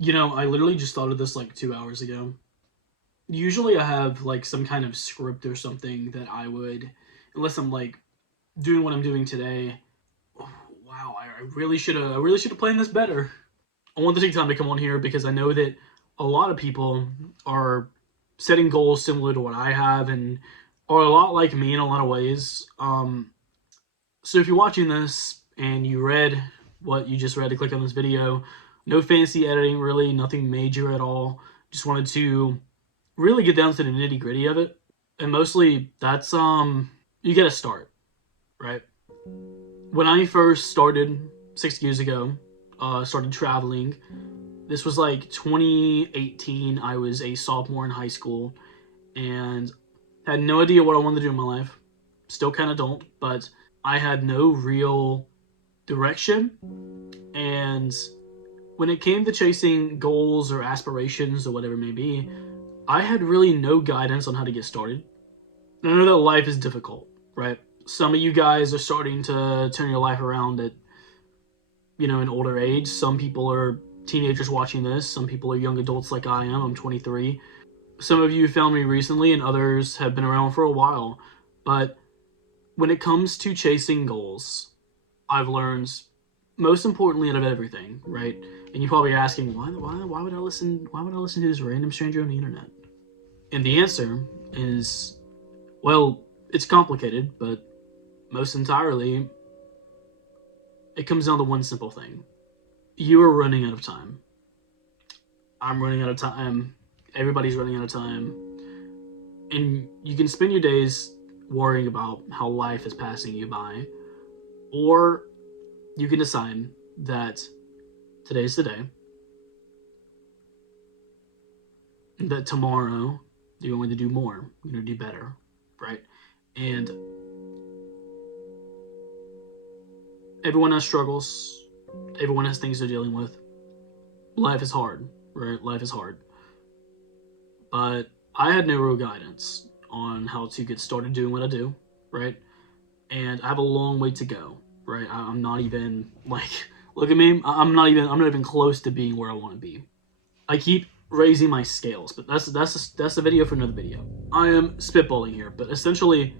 I literally just thought of this like 2 hours ago. Usually I have like some kind of script or something that I would, unless I'm like doing what I'm doing today. Oh, wow, I really should have planned this better. I want to take time to come on here because I know that a lot of people are setting goals similar to what I have and are a lot like me in a lot of ways. So if you're watching this and you read what you just read to click on this video, no fancy editing really, nothing major at all. Just wanted to really get down to the nitty gritty of it. And mostly that's you gotta start, right? When I first started 6 years ago, started traveling, this was like 2018. I was a sophomore in high school and had no idea what I wanted to do in my life. Still kind of don't, but I had no real direction. And when it came to chasing goals or aspirations or whatever it may be, I had really no guidance on how to get started. And I know that life is difficult, right? Some of you guys are starting to turn your life around at, an older age. Some people are teenagers watching this. Some people are young adults like I am. I'm 23. Some of you found me recently, and others have been around for a while. But when it comes to chasing goals, I've learned most importantly out of everything, right? And you're probably asking, why would I listen? Why would I listen to this random stranger on the internet? And the answer is, well, it's complicated, but most entirely, it comes down to one simple thing: you are running out of time. I'm running out of time. Everybody's running out of time, and you can spend your days worrying about how life is passing you by, or you can decide that today's the day, that tomorrow you're going to do more, you're going to do better, right? And everyone has struggles, everyone has things they're dealing with. Life is hard, right? Life is hard. But I had no real guidance on how to get started doing what I do, right? And I have a long way to go, right? I'm not even like, look at me. I'm not even close to being where I want to be. I keep raising my scales, but that's a video for another video. I am spitballing here, but essentially,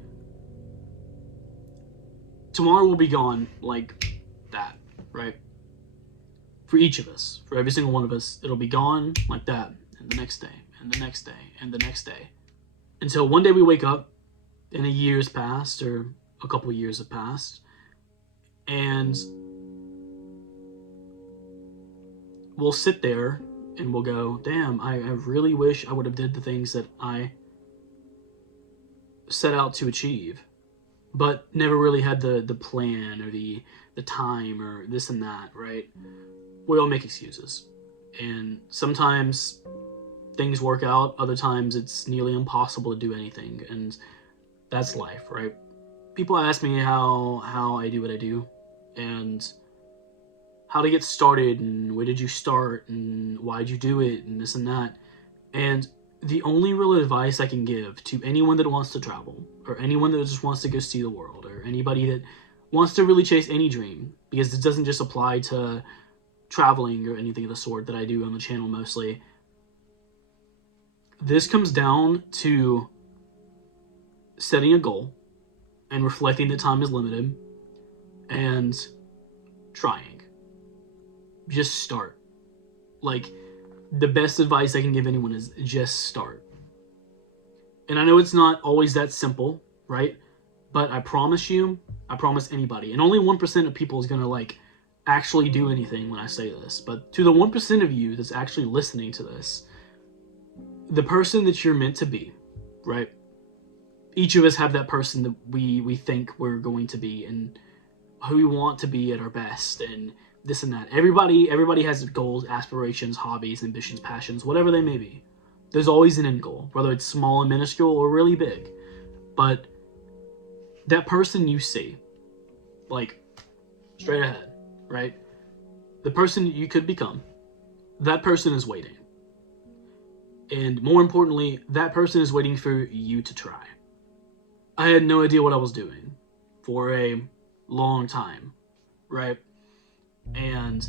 tomorrow will be gone like that, right? For each of us, for every single one of us, it'll be gone like that, and the next day, and the next day, and the next day, until one day we wake up, and a year's passed, or a couple of years have passed, and we'll sit there and we'll go, damn, I really wish I would have did the things that I set out to achieve, but never really had the plan or the time or this and that, right? We all make excuses. And sometimes things work out, other times it's nearly impossible to do anything, and that's life, right? People ask me how I do what I do and how to get started and where did you start and why did you do it and this and that. And the only real advice I can give to anyone that wants to travel, or anyone that just wants to go see the world, or anybody that wants to really chase any dream, because it doesn't just apply to traveling or anything of the sort that I do on the channel mostly. This comes down to setting a goal and reflecting that time is limited and trying. Just start. Like, the best advice I can give anyone is just start. And I know it's not always that simple, right? But I promise you, I promise anybody, and only 1% of people is gonna like actually do anything when I say this, but to the 1% of you that's actually listening to this, the person that you're meant to be, right? Each of us have that person that we think we're going to be and who we want to be at our best and this and that. Everybody has goals, aspirations, hobbies, ambitions, passions, whatever they may be. There's always an end goal, whether it's small and minuscule or really big. But that person you see, like straight ahead, right? The person you could become, that person is waiting. And more importantly, that person is waiting for you to try. I had no idea what I was doing for a long time, right? And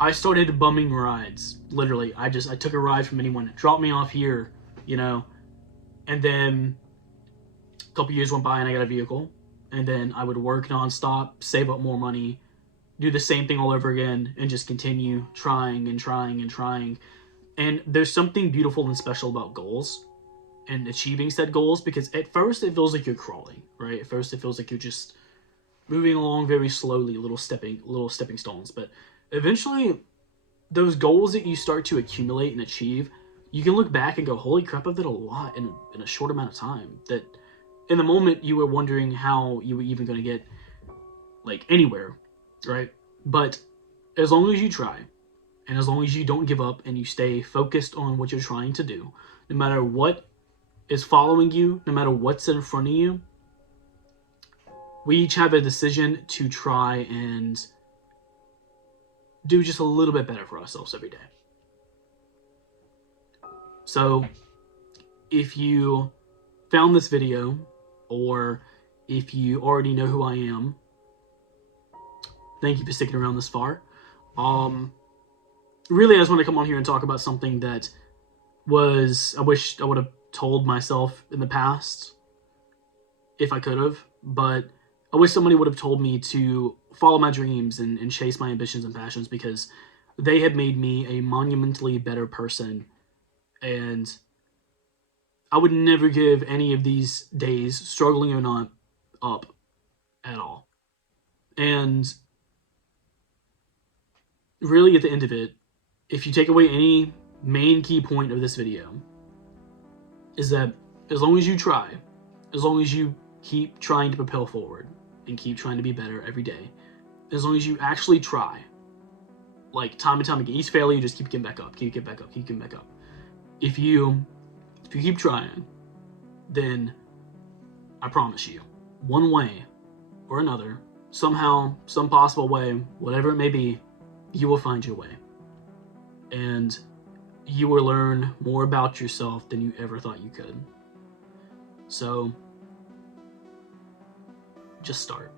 I started bumming rides. Literally, I took a ride from anyone, dropped me off here, you know, and then a couple years went by and I got a vehicle, and then I would work nonstop, save up more money, do the same thing all over again, and just continue trying and trying and trying. And there's something beautiful and special about goals and achieving said goals, because at first it feels like you're crawling, right? At first it feels like you're just moving along very slowly, little stepping stones. But eventually, those goals that you start to accumulate and achieve, you can look back and go, "Holy crap! I did a lot in a short amount of time." That in the moment you were wondering how you were even going to get like anywhere, right? But as long as you try, and as long as you don't give up and you stay focused on what you're trying to do, no matter what is following you, no matter what's in front of you, we each have a decision to try and do just a little bit better for ourselves every day. So if you found this video, or if you already know who I am, thank you for sticking around this far. Really, I just want to come on here and talk about something that I wish I would have told myself in the past, if I could have, but I wish somebody would have told me to follow my dreams and chase my ambitions and passions, because they have made me a monumentally better person. And I would never give any of these days, struggling or not, up at all. And really, at the end of it, if you take away any main key point of this video, is that as long as you try, as long as you keep trying to propel forward and keep trying to be better every day, as long as you actually try, like time and time again, each failure, you just keep getting back up, keep getting back up, keep getting back up. If you keep trying, then I promise you, one way or another, somehow, some possible way, whatever it may be, you will find your way. And you will learn more about yourself than you ever thought you could. So, just start.